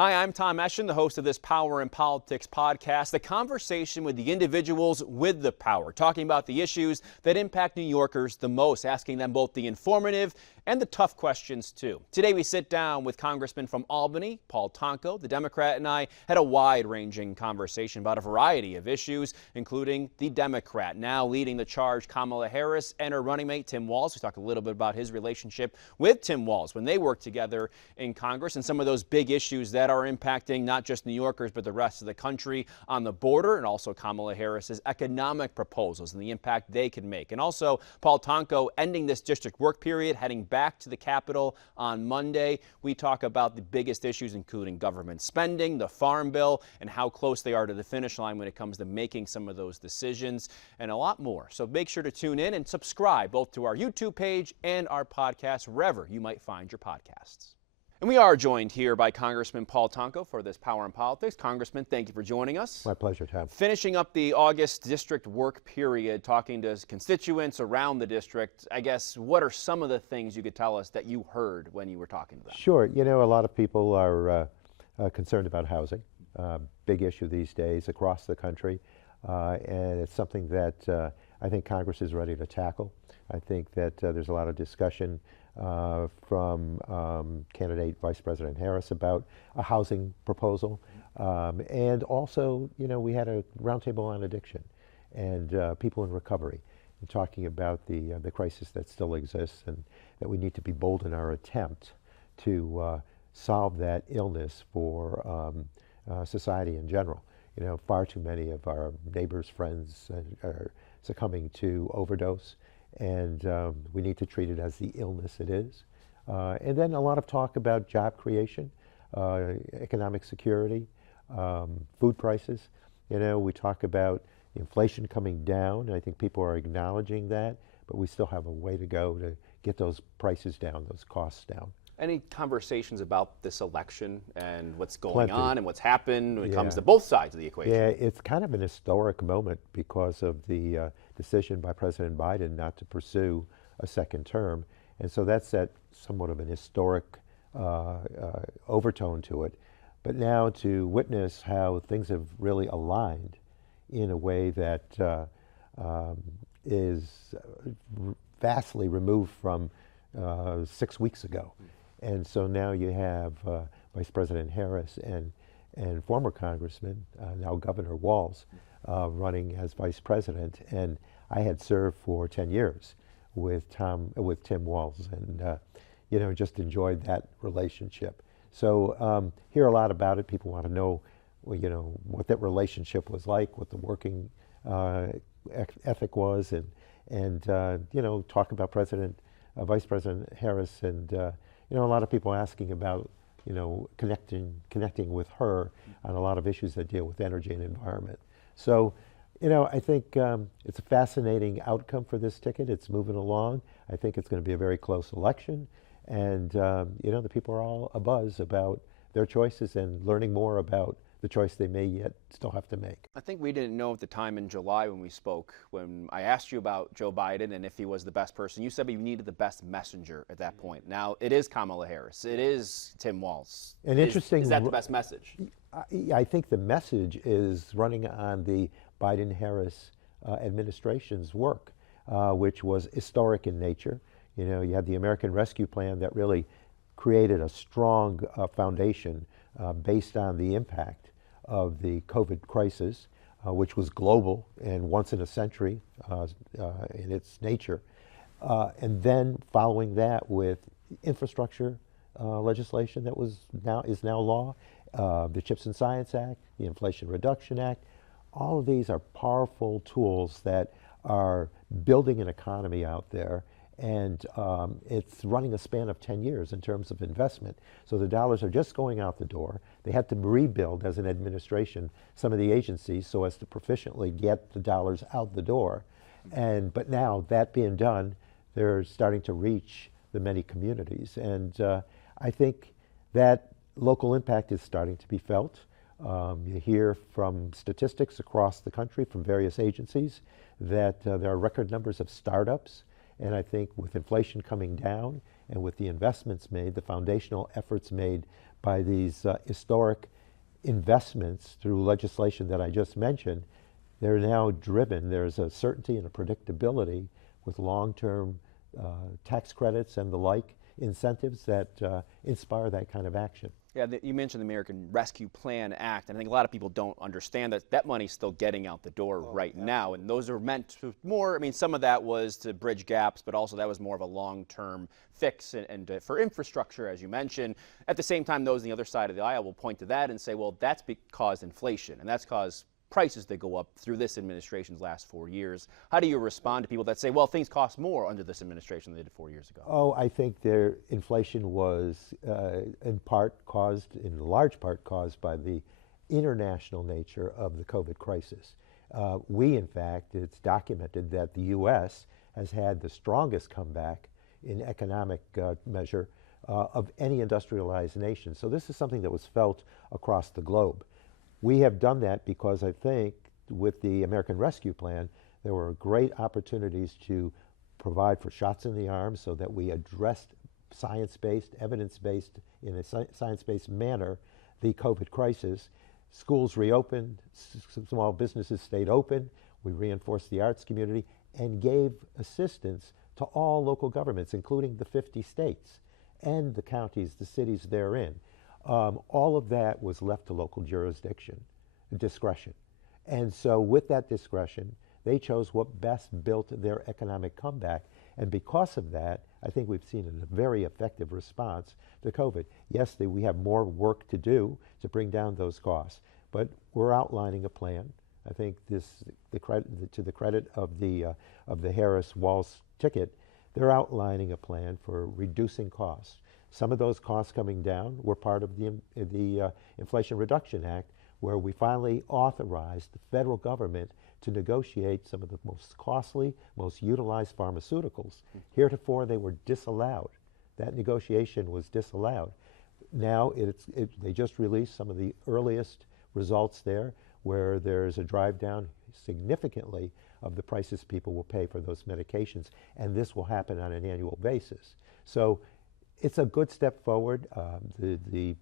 Hi, I'm Tom Eschen, the host of this Power in Politics podcast, the conversation with the individuals with the power, talking about the issues that impact New Yorkers the most, asking them both the informative and the tough questions, too. Today, we sit down with Congressman from Albany, Paul Tonko. The Democrat and I had a wide-ranging conversation about a variety of issues, including the Democrat now leading the charge, Kamala Harris, and her running mate, Tim Walz. We talked a little bit about his relationship with Tim Walz when they worked together in Congress and some of those big issues that are impacting not just New Yorkers, but the rest of the country on the border, and also Kamala Harris's economic proposals and the impact they can make. And also, Paul Tonko ending this district work period, heading back to the Capitol on Monday. We talk about the biggest issues, including government spending, the Farm Bill, and how close they are to the finish line when it comes to making some of those decisions, and a lot more. So make sure to tune in and subscribe both to our YouTube page and our podcast, wherever you might find your podcasts. And we are joined here by Congressman Paul Tonko for this Power in Politics. Congressman, thank you for joining us. My pleasure, Tom. Finishing up the August district work period, talking to constituents around the district, I guess, what are some of the things you could tell us that you heard when you were talking to them? Sure. You know, a lot of people are concerned about housing. Big issue these days across the country. And it's something that I think Congress is ready to tackle. I think that there's a lot of discussion from candidate Vice President Harris about a housing proposal. And also, you know, we had a roundtable on addiction and people in recovery, and talking about the crisis that still exists, and that we need to be bold in our attempt to solve that illness for society in general. You know, far too many of our neighbors, friends are succumbing to overdose, and we need to treat it as the illness it is. And then a lot of talk about job creation, economic security, food prices. You know, we talk about inflation coming down, and I think people are acknowledging that, but we still have a way to go to get those prices down, those costs down. Any conversations about this election and what's going Plenty. on and what's happened when it comes to both sides of the equation? Yeah, it's kind of an historic moment because of the decision by President Biden not to pursue a second term. And so that's that somewhat of an historic overtone to it. But now to witness how things have really aligned in a way that is vastly removed from 6 weeks ago. And so now you have Vice President Harris and former Congressman, now Governor Walz, running as Vice President. And I had served for 10 years with Tim Walz, and you know, just enjoyed that relationship. So hear a lot about it. People want to know, well, you know, what that relationship was like, what the working ethic was, and you know, talk about Vice President Harris, and you know, a lot of people asking about, you know, connecting with her on a lot of issues that deal with energy and environment. So, you know, I think it's a fascinating outcome for this ticket. It's moving along. I think it's going to be a very close election, and you know, the people are all abuzz about their choices and learning more about the choice they may yet still have to make. I think we didn't know at the time in July when we spoke, when I asked you about Joe Biden and if he was the best person. You said we needed the best messenger at that point. Now it is Kamala Harris. It is Tim Walz. And interesting. Is that the best message? I think the message is running on the Biden-Harris administration's work, which was historic in nature. You know, you had the American Rescue Plan that really created a strong foundation based on the impact of the COVID crisis, which was global and once in a century in its nature. And then following that with infrastructure legislation that is now law, the CHIPS and Science Act, the Inflation Reduction Act. All of these are powerful tools that are building an economy out there, and it's running a span of 10 years in terms of investment. So the dollars are just going out the door. They had to rebuild as an administration some of the agencies so as to proficiently get the dollars out the door. But now that being done, they're starting to reach the many communities. And I think that local impact is starting to be felt. You hear from statistics across the country from various agencies that there are record numbers of startups. And I think with inflation coming down and with the investments made, the foundational efforts made by these historic investments through legislation that I just mentioned. They're now driven. There's a certainty and a predictability with long-term tax credits and the like incentives that inspire that kind of action. Yeah, you mentioned the American Rescue Plan Act, and I think a lot of people don't understand that that money's still getting out the door right now, and those are meant to more, I mean, some of that was to bridge gaps, but also that was more of a long-term fix and for infrastructure, as you mentioned. At the same time, those on the other side of the aisle will point to that and say, well, that's caused inflation, and that's caused prices that go up through this administration's last 4 years. How do you respond to people that say, well, things cost more under this administration than they did 4 years ago? Oh, I think their inflation was in large part caused by the international nature of the COVID crisis. In fact, it's documented that the U.S. has had the strongest comeback in economic measure of any industrialized nation. So this is something that was felt across the globe. We have done that because I think with the American Rescue Plan, there were great opportunities to provide for shots in the arm so that we addressed science-based, evidence-based, in a science-based manner, the COVID crisis. Schools reopened, small businesses stayed open, we reinforced the arts community and gave assistance to all local governments, including the 50 states and the counties, the cities therein. All of that was left to local discretion. And so with that discretion, they chose what best built their economic comeback. And because of that, I think we've seen a very effective response to COVID. Yes, we have more work to do to bring down those costs, but we're outlining a plan. I think to the credit of the Harris-Walz ticket, they're outlining a plan for reducing costs. Some of those costs coming down were part of the Inflation Reduction Act, where we finally authorized the federal government to negotiate some of the most costly, most utilized pharmaceuticals. Heretofore, they were disallowed. That negotiation was disallowed. Now, they just released some of the earliest results there, where there's a drive down significantly of the prices people will pay for those medications, and this will happen on an annual basis. So it's a good step forward. The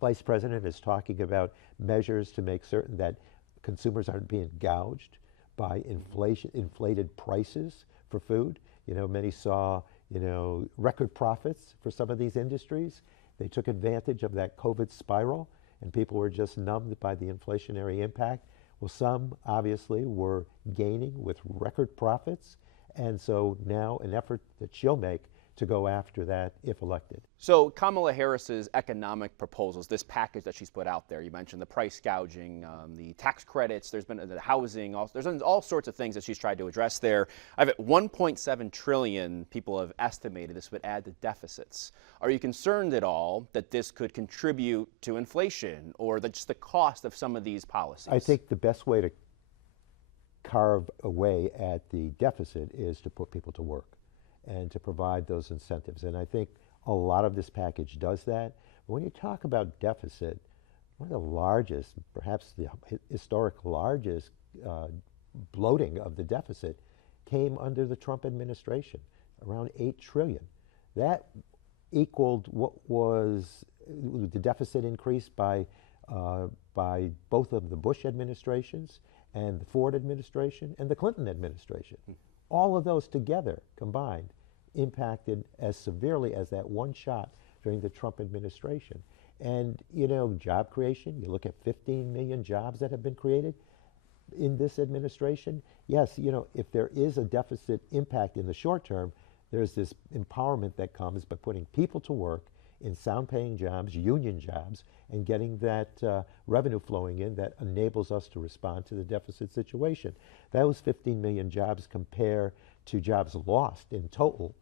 Vice President is talking about measures to make certain that consumers aren't being gouged by inflated prices for food. You know, many saw, record profits for some of these industries. They took advantage of that COVID spiral, and people were just numbed by the inflationary impact. Well, some obviously were gaining with record profits, and so now an effort that she'll make to go after that if elected. So Kamala Harris's economic proposals, this package that she's put out there, you mentioned the price gouging, the tax credits, there's been the housing, there's been all sorts of things that she's tried to address there. I've at 1.7 trillion people have estimated this would add to deficits. Are you concerned at all that this could contribute to inflation or just the cost of some of these policies? I think the best way to carve away at the deficit is to put people to work and to provide those incentives. And I think a lot of this package does that. But when you talk about deficit, one of the largest, perhaps the historic largest bloating of the deficit came under the Trump administration, around 8 trillion. That equaled what was the deficit increase by both of the Bush administrations and the Ford administration and the Clinton administration. All of those together, combined, impacted as severely as that one shot during the Trump administration. And, job creation, you look at 15 million jobs that have been created in this administration. Yes, if there is a deficit impact in the short term, there's this empowerment that comes by putting people to work in sound-paying jobs, union jobs, and getting that revenue flowing in that enables us to respond to the deficit situation. Those 15 million jobs compare to jobs lost in total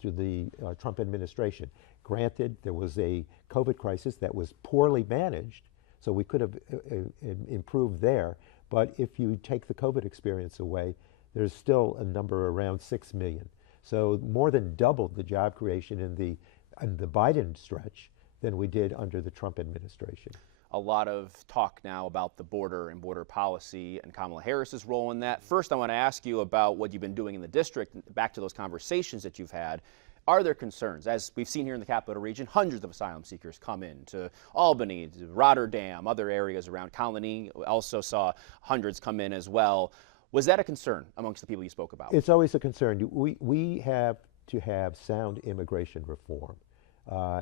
through the Trump administration. Granted, there was a COVID crisis that was poorly managed, so we could have improved there. But if you take the COVID experience away, there's still a number around 6 million. So more than doubled the job creation in the Biden stretch than we did under the Trump administration. A lot of talk now about the border and border policy and Kamala Harris's role in that. First, I want to ask you about what you've been doing in the district, back to those conversations that you've had. Are there concerns? As we've seen here in the capital region, hundreds of asylum seekers come in to Albany, to Rotterdam, other areas around Colony. We also saw hundreds come in as well. Was that a concern amongst the people you spoke about? It's always a concern. We have to have sound immigration reform.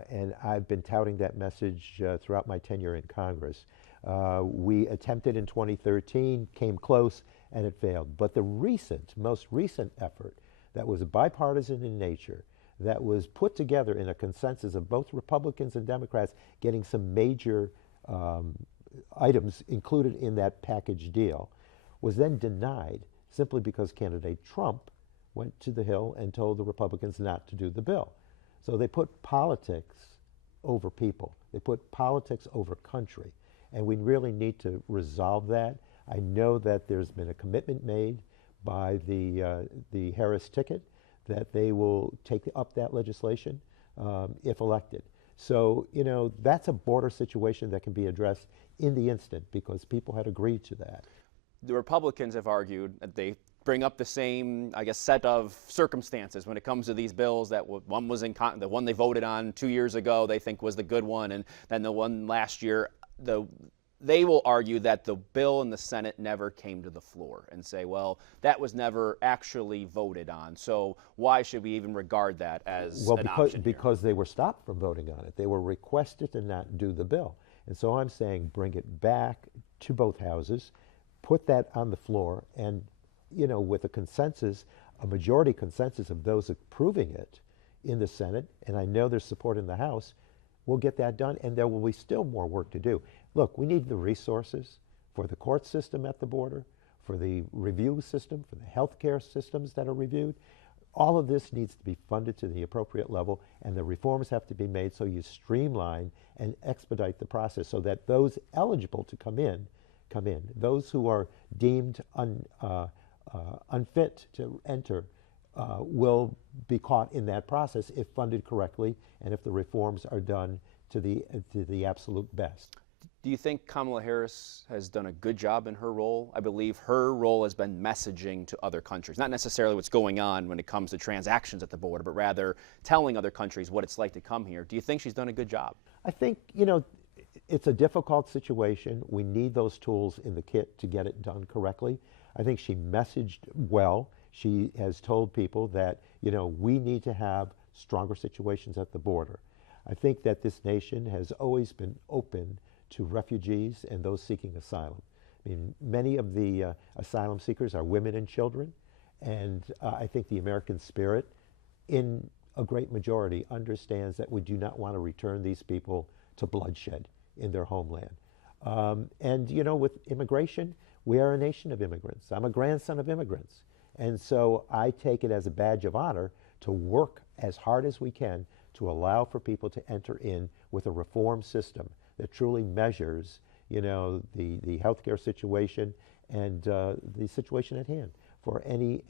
And I've been touting that message throughout my tenure in Congress. We attempted in 2013, came close, and it failed. But the most recent effort that was bipartisan in nature, that was put together in a consensus of both Republicans and Democrats, getting some major items included in that package deal, was then denied simply because candidate Trump went to the Hill and told the Republicans not to do the bill. So they put politics over people. They put politics over country. And we really need to resolve that. I know that there's been a commitment made by the Harris ticket that they will take up that legislation if elected. So, you know, that's a border situation that can be addressed in the instant because people had agreed to that. The Republicans have argued that they bring up the same, I guess, set of circumstances when it comes to these bills. That one was the one they voted on 2 years ago, they think was the good one, and then the one last year. They will argue that the bill in the Senate never came to the floor and say, well, that was never actually voted on. So why should we even regard that as an option here? Because they were stopped from voting on it. They were requested to not do the bill. And so I'm saying bring it back to both houses, put that on the floor, and, you know, with a consensus, a majority consensus of those approving it in the Senate, and I know there's support in the House, we'll get that done, and there will be still more work to do. Look, we need the resources for the court system at the border, for the review system, for the healthcare systems that are reviewed. All of this needs to be funded to the appropriate level, and the reforms have to be made so you streamline and expedite the process so that those eligible to come in. Those who are deemed unfit to enter will be caught in that process if funded correctly and if the reforms are done to the absolute best. Do you think Kamala Harris has done a good job in her role? I believe her role has been messaging to other countries, not necessarily what's going on when it comes to transactions at the border, but rather telling other countries what it's like to come here. Do you think she's done a good job? I think, you know, it's a difficult situation. We need those tools in the kit to get it done correctly. I think she messaged well. She has told people that, you know, we need to have stronger situations at the border. I think that this nation has always been open to refugees and those seeking asylum. I mean, many of the asylum seekers are women and children, and I think the American spirit, in a great majority, understands that we do not want to return these people to bloodshed in their homeland. And, you know, with immigration, we are a nation of immigrants. I'm a grandson of immigrants. And so I take it as a badge of honor to work as hard as we can to allow for people to enter in with a reform system that truly measures, you know, the healthcare situation and the situation at hand for any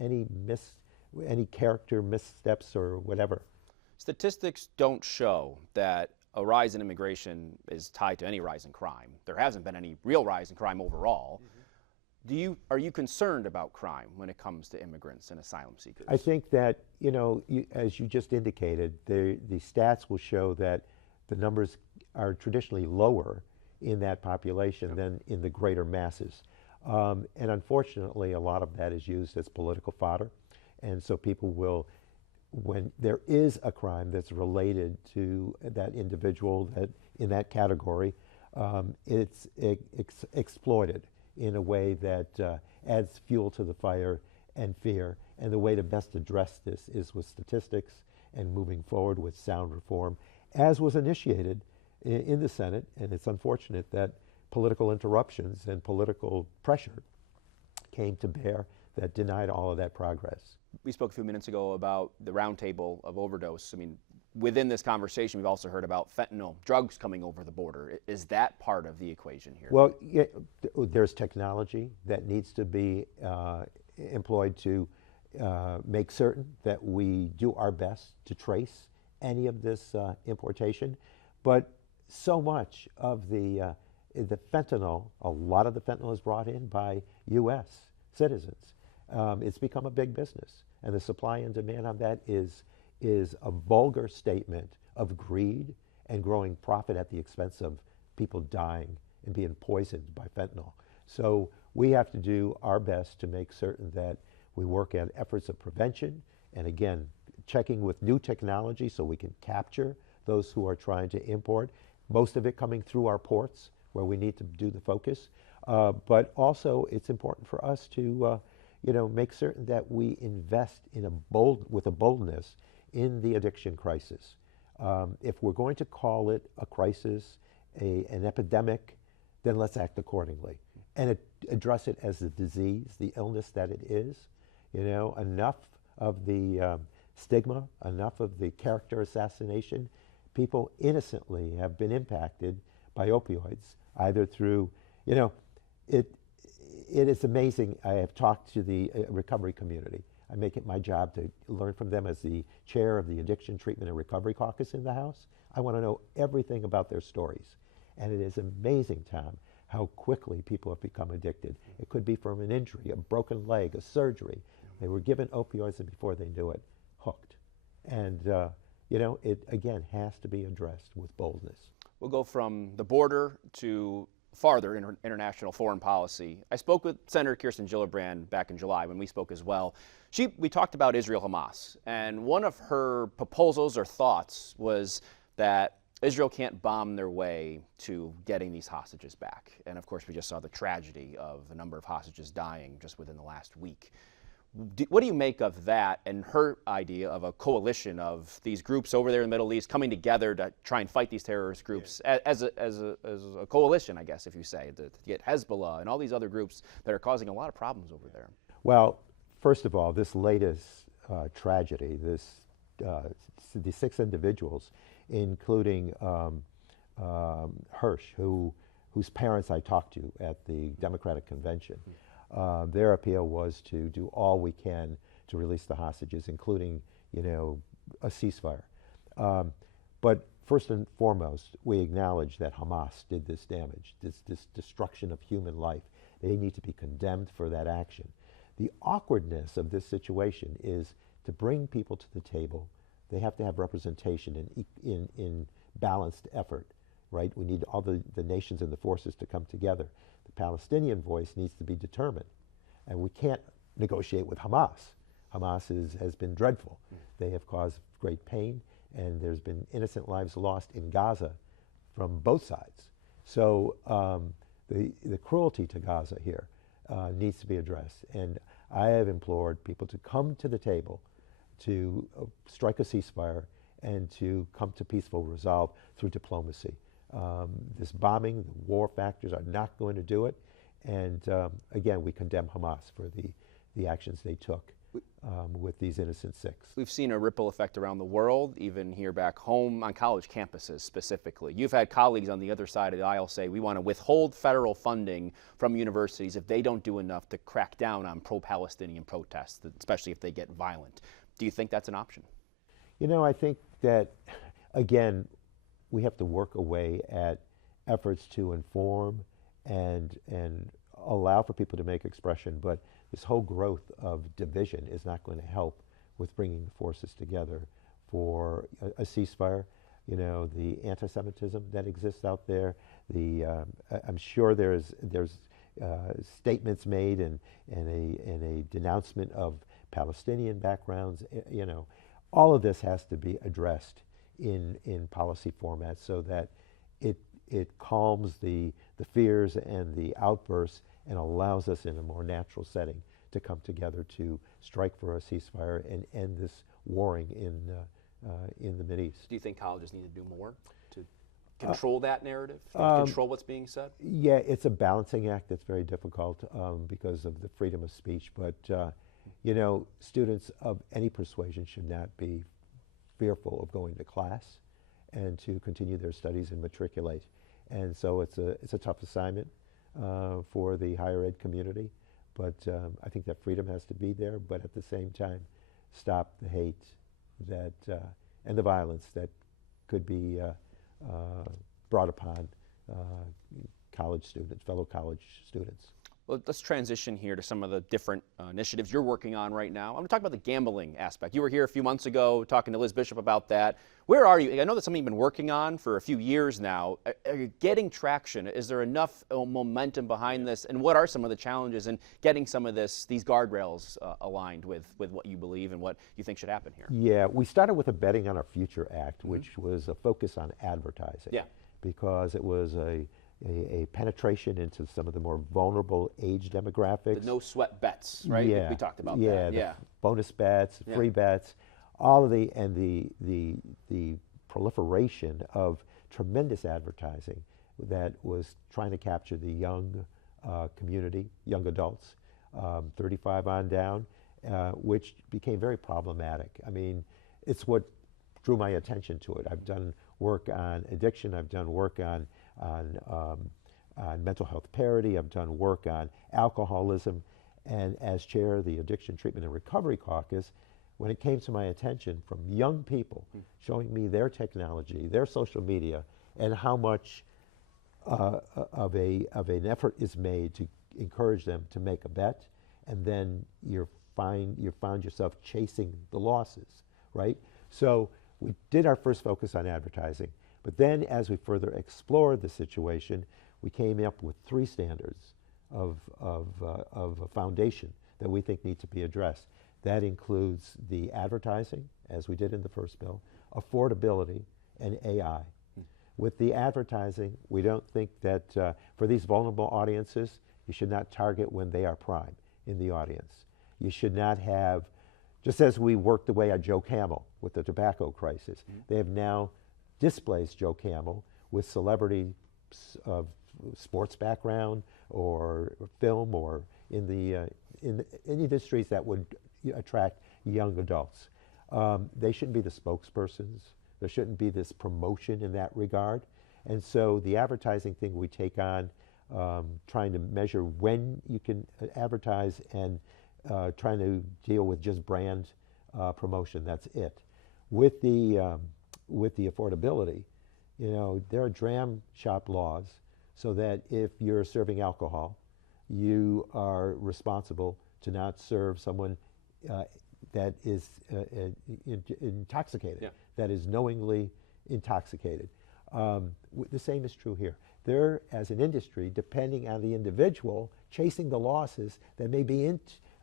character missteps or whatever. Statistics don't show that a rise in immigration is tied to any rise in crime. There hasn't been any real rise in crime overall. Mm-hmm. Are you concerned about crime when it comes to immigrants and asylum seekers? I think that, you know, as you just indicated, the stats will show that the numbers are traditionally lower in that population than in the greater masses. And unfortunately, a lot of that is used as political fodder. And so people will, when there is a crime that's related to that individual that in that category, it's exploited in a way that adds fuel to the fire and fear. And the way to best address this is with statistics and moving forward with sound reform, as was initiated in the Senate. And it's unfortunate that political interruptions and political pressure came to bear that denied all of that progress. We spoke a few minutes ago about the roundtable of overdose. I mean, within this conversation, we've also heard about fentanyl, drugs coming over the border. Is that part of the equation here? Well, yeah, there's technology that needs to be employed to make certain that we do our best to trace any of this importation. But so much of the fentanyl, a lot of the fentanyl is brought in by U.S. citizens. It's become a big business, and the supply and demand on that is is a vulgar statement of greed and growing profit at the expense of people dying and being poisoned by fentanyl. So we have to do our best to make certain that we work at efforts of prevention, and again, checking with new technology so we can capture those who are trying to import, most of it coming through our ports where we need to do the focus. But also it's important for us to make certain that we invest with a boldness in the addiction crisis. If we're going to call it a crisis, an epidemic, then let's act accordingly and address it as the disease, the illness that it is. Enough of the stigma, enough of the character assassination. People innocently have been impacted by opioids, either through, it is amazing. I have talked to the recovery community. I make it my job to learn from them as the chair of the Addiction Treatment and Recovery Caucus in the House. I want to know everything about their stories. And it is amazing, Tom, how quickly people have become addicted. It could be from an injury, a broken leg, a surgery. They were given opioids and before they knew it, hooked. And, it again has to be addressed with boldness. We'll go from the border to farther international foreign policy. I spoke with Senator Kirsten Gillibrand back in July when we spoke as well. We talked about Israel-Hamas, and one of her proposals or thoughts was that Israel can't bomb their way to getting these hostages back. And of course, we just saw the tragedy of a number of hostages dying just within the last week. What do you make of that and her idea of a coalition of these groups over there in the Middle East coming together to try and fight these terrorist groups as a coalition, I guess, if you say, to get Hezbollah and all these other groups that are causing a lot of problems over there? Well, first of all, this latest tragedy, the 6 individuals, including Hirsch, whose parents I talked to at the Democratic Convention. Their appeal was to do all we can to release the hostages, including, a ceasefire. But first and foremost, we acknowledge that Hamas did this damage, this destruction of human life. They need to be condemned for that action. The awkwardness of this situation is to bring people to the table. They have to have representation in balanced effort, right? We need all the nations and the forces to come together. The Palestinian voice needs to be determined. And we can't negotiate with Hamas. Hamas has been dreadful. They have caused great pain, and there's been innocent lives lost in Gaza from both sides. So the cruelty to Gaza here needs to be addressed. And I have implored people to come to the table to strike a ceasefire and to come to peaceful resolve through diplomacy. This bombing, the war factors are not going to do it. And again, we condemn Hamas for the actions they took with these innocent 6. We've seen a ripple effect around the world, even here back home on college campuses specifically. You've had colleagues on the other side of the aisle say we want to withhold federal funding from universities if they don't do enough to crack down on pro-Palestinian protests, especially if they get violent. Do you think that's an option? I think that, again, we have to work away at efforts to inform and allow for people to make expression, but this whole growth of division is not going to help with bringing the forces together for a ceasefire. The anti-Semitism that exists out there, I'm sure there's statements made and a denouncement of Palestinian backgrounds. All of this has to be addressed in policy formats so that it calms the fears and the outbursts and allows us in a more natural setting to come together to strike for a ceasefire and end this warring in the Mideast. Do you think colleges need to do more to control that narrative, control what's being said? Yeah, it's a balancing act that's very difficult because of the freedom of speech, but students of any persuasion should not be fearful of going to class and to continue their studies and matriculate. And so it's a tough assignment for the higher ed community, but I think that freedom has to be there, but at the same time, stop the hate and the violence that could be brought upon college students, fellow college students. Well, let's transition here to some of the different initiatives you're working on right now. I'm going to talk about the gambling aspect. You were here a few months ago talking to Liz Bishop about that. Where are you? I know that's something you've been working on for a few years now. Are you getting traction? Is there enough momentum behind this? And what are some of the challenges in getting some of these guardrails aligned with what you believe and what you think should happen here? Yeah, we started with a Betting on Our Future Act, which was a focus on advertising. Yeah. Because it was a penetration into some of the more vulnerable age demographics. The no sweat bets, right? Yeah. We talked about that. Yeah, the bonus bets, free bets, all of the proliferation of tremendous advertising that was trying to capture the young community, young adults, 35 on down, which became very problematic. I mean, it's what drew my attention to it. I've done work on addiction. I've done work on mental health parity. I've done work on alcoholism. And as chair of the Addiction Treatment and Recovery Caucus, when it came to my attention from young people showing me their technology, their social media, and how much of an effort is made to encourage them to make a bet, and then you found yourself chasing the losses, right? So we did our first focus on advertising, but then as we further explored the situation, we came up with 3 standards of a foundation that we think need to be addressed. That includes the advertising, as we did in the first bill, affordability, and AI. With the advertising, we don't think that for these vulnerable audiences, you should not target when they are prime in the audience. You should not have, just as we worked away at Joe Camel with the tobacco crisis, they have now displaced Joe Camel with celebrity of sports background or film or in the industries that would attract young adults. They shouldn't be the spokespersons. There shouldn't be this promotion in that regard. And so the advertising thing we take on, trying to measure when you can advertise and trying to deal with just brand promotion, that's it. With the affordability, you know, there are dram shop laws so that if you're serving alcohol, you are responsible to not serve someone that is intoxicated, that is knowingly intoxicated. The same is true here. They're, as an industry, depending on the individual, chasing the losses that may be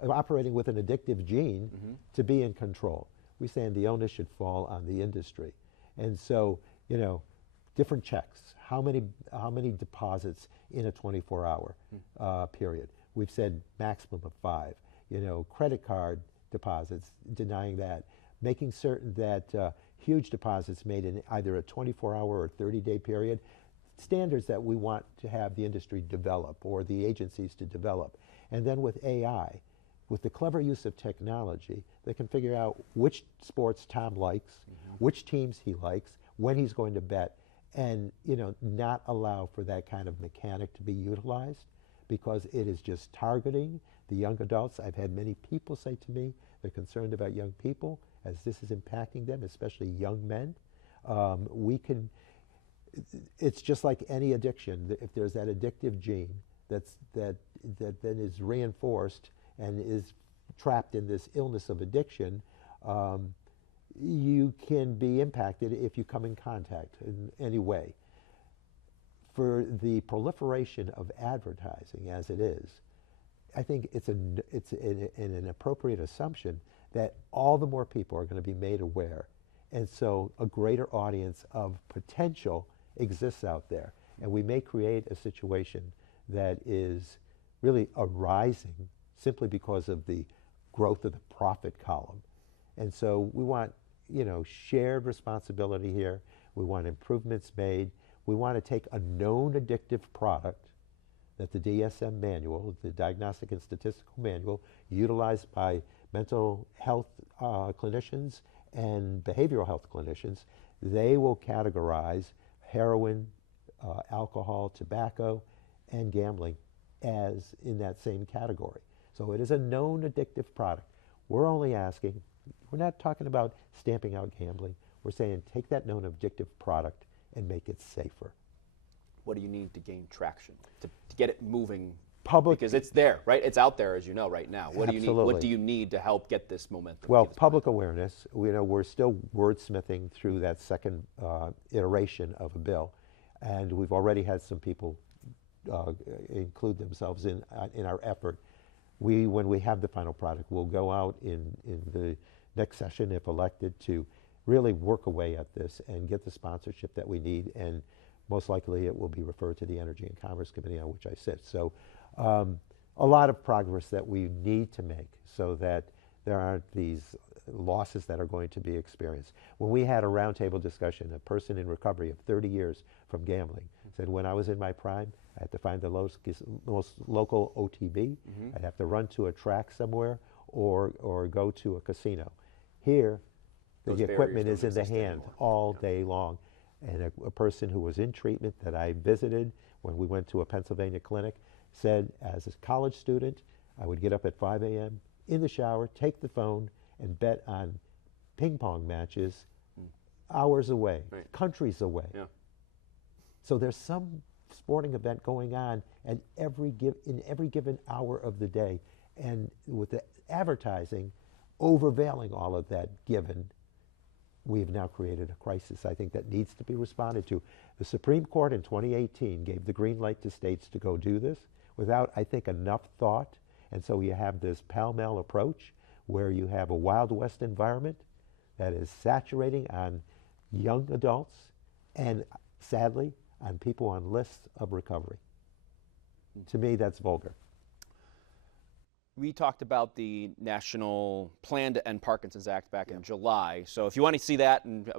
operating with an addictive gene to be in control. We're saying the onus should fall on the industry. And so, you know, different checks. How many deposits in a 24-hour period? We've said maximum of 5. You know, credit card deposits, denying that. Making certain that huge deposits made in either a 24-hour or 30-day period, standards that we want to have the industry develop or the agencies to develop. And then with AI, with the clever use of technology, they can figure out which sports Tom likes, which teams he likes, when he's going to bet, and, you know, not allow for that kind of mechanic to be utilized, because it is just targeting the young adults. I've had many people say to me they're concerned about young people as this is impacting them, especially young men. It's just like any addiction. If there's that addictive gene that then is reinforced and is trapped in this illness of addiction, you can be impacted if you come in contact in any way. For the proliferation of advertising as it is, I think it's an appropriate assumption that all the more people are going to be made aware. And so a greater audience of potential exists out there. And we may create a situation that is really arising simply because of the growth of the profit column. And so we want, you know, shared responsibility here. We want improvements made. We want to take a known addictive product that the DSM manual, the Diagnostic and Statistical Manual, utilized by mental health clinicians and behavioral health clinicians. They will categorize heroin, alcohol, tobacco, and gambling as in that same category. So it is a known addictive product. We're only asking, we're not talking about stamping out gambling. We're saying take that known addictive product and make it safer. What do you need to gain traction, to get it moving Public, because it's there, right? It's out there, as you know, right now. What do you need? absolutely. What do you need to help get this momentum? Well, get this public momentum? awareness, we're still wordsmithing through that second iteration of a bill, and we've already had some people include themselves in our effort. When we have the final product, we'll go out in the next session, if elected, to really work away at this and get the sponsorship that we need, and most likely it will be referred to the Energy and Commerce Committee, on which I sit. So a lot of progress that we need to make so that there aren't these losses that are going to be experienced. When we had a roundtable discussion, a person in recovery of 30 years from gambling said, when I was in my prime, I had to find the most local OTB. I'd have to run to a track somewhere or go to a casino. Here, the equipment is in the hand all day long. And a person who was in treatment that I visited when we went to a Pennsylvania clinic said, as a college student, I would get up at 5 a.m., in the shower, take the phone, and bet on ping pong matches hours away, countries away. Yeah. So there's some sporting event going on in every given hour of the day. And with the advertising overvailing all of that given, we have now created a crisis, I think, that needs to be responded to. The Supreme Court in 2018 gave the green light to states to go do this without, I think, enough thought. And so you have this pell-mell approach where you have a Wild West environment that is saturating on young adults and, sadly, on people on lists of recovery. To me, that's vulgar. We talked about the National Plan to End Parkinson's Act back in July. So if you want to see that, and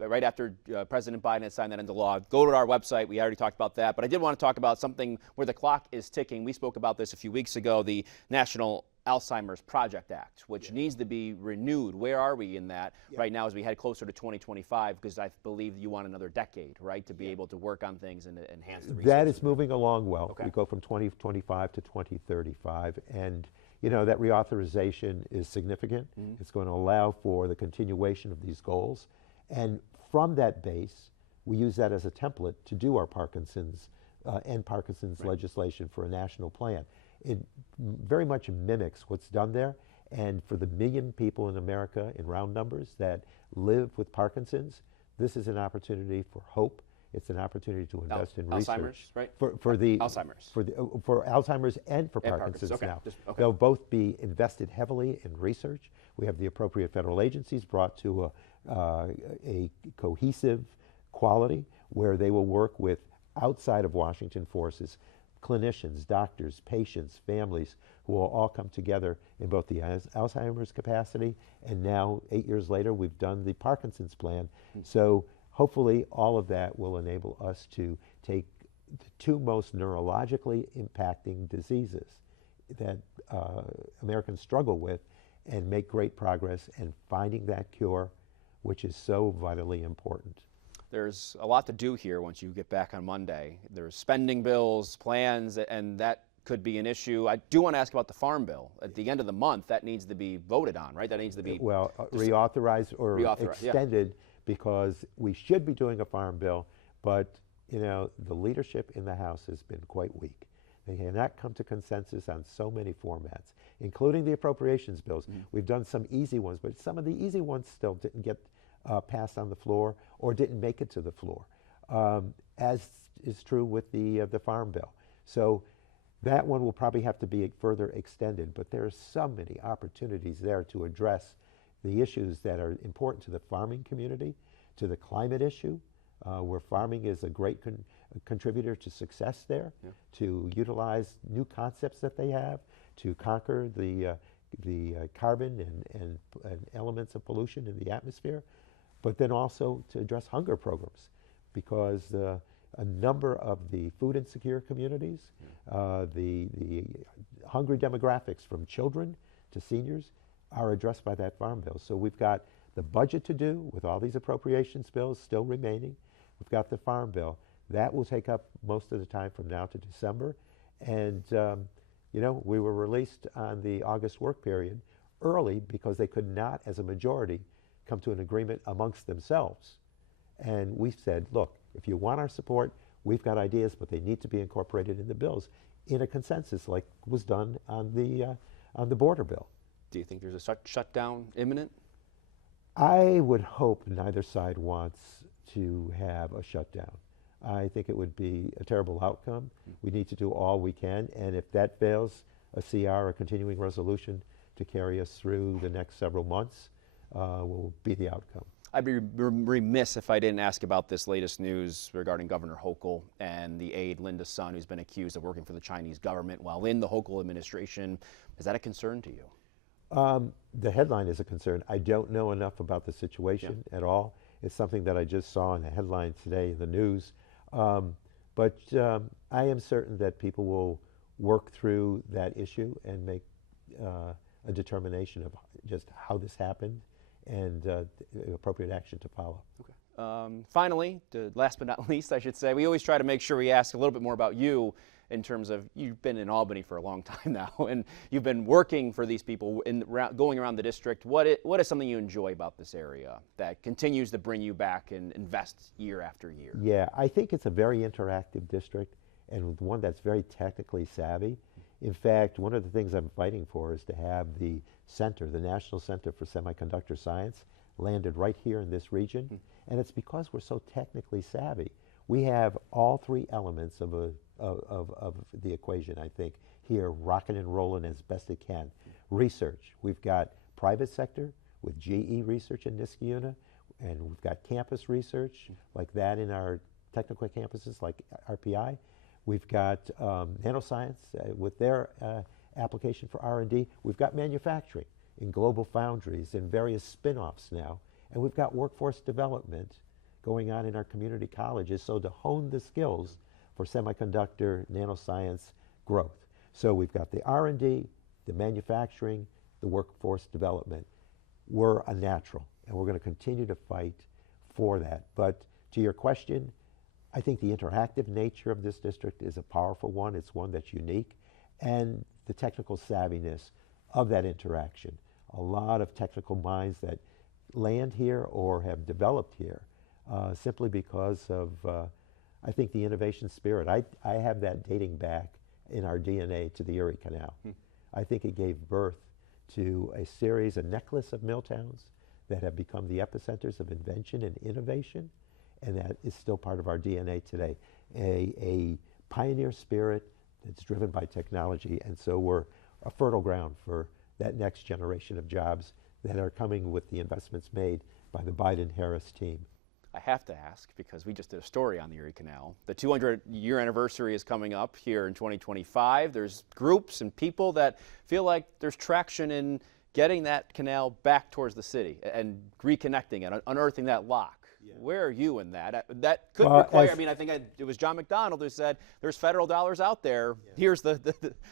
right after President Biden had signed that into law, go to our website. We already talked about that. But I did want to talk about something where the clock is ticking. We spoke about this a few weeks ago, the National Alzheimer's Project Act, which needs to be renewed. Where are we in that right now as we head closer to 2025? Because I believe you want another decade, right, to be able to work on things and enhance the research. That is moving along well. Okay. We go from 2025 to 2035, and you know that reauthorization is significant. It's going to allow for the continuation of these goals, and from that base, we use that as a template to do our Parkinson's legislation for a national plan. It very much mimics what's done there, and for the 1 million people in America, in round numbers, that live with Parkinson's, this is an opportunity for hope. It's an opportunity to invest in research. Alzheimer's, right? For the Alzheimer's. For Alzheimer's and for Parkinson's okay. now. Okay. They'll both be invested heavily in research. We have the appropriate federal agencies brought to a cohesive quality where they will work with outside of Washington forces, clinicians, doctors, patients, families, who will all come together in both the Alzheimer's capacity, and now 8 years later we've done the Parkinson's plan. So hopefully all of that will enable us to take the two most neurologically impacting diseases that Americans struggle with and make great progress in finding that cure, which is so vitally important. There's a lot to do here once you get back on Monday. There's spending bills, plans, and that could be an issue. I do want to ask about the Farm Bill. At the end of the month, that needs to be voted on, right? That needs to be reauthorized or extended, because we should be doing a Farm Bill, but you know the leadership in the House has been quite weak. They cannot come to consensus on so many formats, including the appropriations bills. We've done some easy ones, but some of the easy ones still didn't get passed on the floor or didn't make it to the floor, as is true with the Farm Bill. So that one will probably have to be further extended, but there are so many opportunities there to address the issues that are important to the farming community, to the climate issue, where farming is a great contributor to success there, to utilize new concepts that they have, to conquer the carbon and elements of pollution in the atmosphere, but then also to address hunger programs, because a number of the food insecure communities, the hungry demographics from children to seniors are addressed by that Farm Bill. So we've got the budget to do with all these appropriations bills still remaining. We've got the Farm Bill. That will take up most of the time from now to December. And you know, we were released on the August work period early because they could not, as a majority, come to an agreement amongst themselves. And we said, look, if you want our support, We've got ideas, but they need to be incorporated in the bills in a consensus like was done on the border bill. Do you think there's a shutdown imminent? I would hope neither side wants to have a shutdown. I think it would be a terrible outcome. We need to do all we can, and if that fails, a CR, a continuing resolution to carry us through the next several months will be the outcome. I'd be remiss if I didn't ask about this latest news regarding Governor Hochul and the aide, Linda's son, who's been accused of working for the Chinese government while in the Hochul administration. Is that a concern to you? The headline is a concern. I don't know enough about the situation at all. It's something that I just saw in a headline today in the news. But I am certain that people will work through that issue and make a determination of just how this happened and appropriate action to follow. Okay. Finally, last but not least, I should say, we always try to make sure we ask a little bit more about you in terms of, you've been in Albany for a long time now, and you've been working for these people, going around the district. What is something you enjoy about this area that continues to bring you back and invest year after year? Yeah, I think it's a very interactive district and one that's very technically savvy. In fact, one of the things I'm fighting for is to have the center, the National Center for Semiconductor Science, landed right here in this region. And it's because we're so technically savvy. We have all three elements of the equation, I think, here rocking and rolling as best it can. Research, we've got private sector with GE research in Niskayuna, and we've got campus research like that in our technical campuses like RPI. We've got nanoscience with their application for R&D. We've got manufacturing in global foundries and various spin-offs now. And we've got workforce development going on in our community colleges, so to hone the skills for semiconductor nanoscience growth. So we've got the R&D, the manufacturing, the workforce development. We're a natural, and we're going to continue to fight for that. But to your question, I think the interactive nature of this district is a powerful one. It's one that's unique, and the technical savviness of that interaction. A lot of technical minds that land here or have developed here simply because of, I think, the innovation spirit. I have that dating back in our DNA to the Erie Canal. I think it gave birth to a series, a necklace of mill towns that have become the epicenters of invention and innovation, and that is still part of our DNA today. A pioneer spirit that's driven by technology, and so we're a fertile ground for that next generation of jobs that are coming with the investments made by the Biden-Harris team. I have to ask, because we just did a story on the Erie Canal. The 200-year anniversary is coming up here in 2025. There's groups and people that feel like there's traction in getting that canal back towards the city and reconnecting it, unearthing that lock. Where are you in that? That could require, I mean, I think it was John McDonald who said there's federal dollars out there. Here's the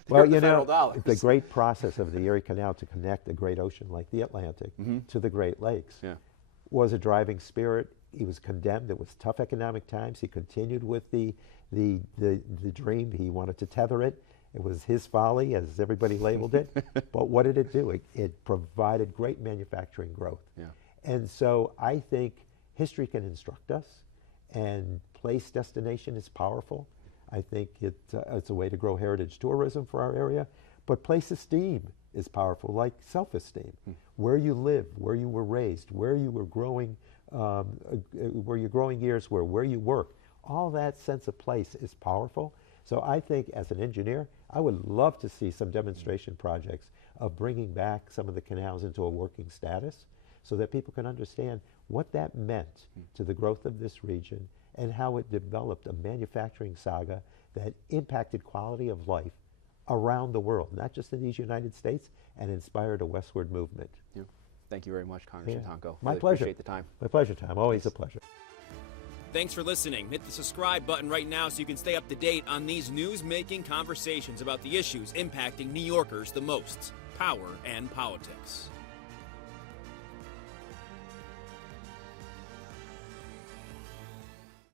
federal dollars. The great process of the Erie Canal to connect a great ocean like the Atlantic to the Great Lakes was a driving spirit. He was condemned. It was tough economic times. He continued with the dream. He wanted to tether it. It was his folly, as everybody labeled it. But what did it do? It provided great manufacturing growth. And so I think history can instruct us, and place destination is powerful. I think it's a way to grow heritage tourism for our area. But place esteem is powerful, like self-esteem. Where you live, where you were raised, where you were growing, where your growing years were, where you work. All that sense of place is powerful. So I think as an engineer, I would love to see some demonstration projects of bringing back some of the canals into a working status so that people can understand what that meant to the growth of this region and how it developed a manufacturing saga that impacted quality of life around the world, not just in these United States, and inspired a westward movement. Thank you very much, Congressman Tonko. My pleasure. Appreciate the time. My pleasure, Tom. Always a pleasure. Thanks for listening. Hit the subscribe button right now so you can stay up to date on these news-making conversations about the issues impacting New Yorkers the most: power and politics.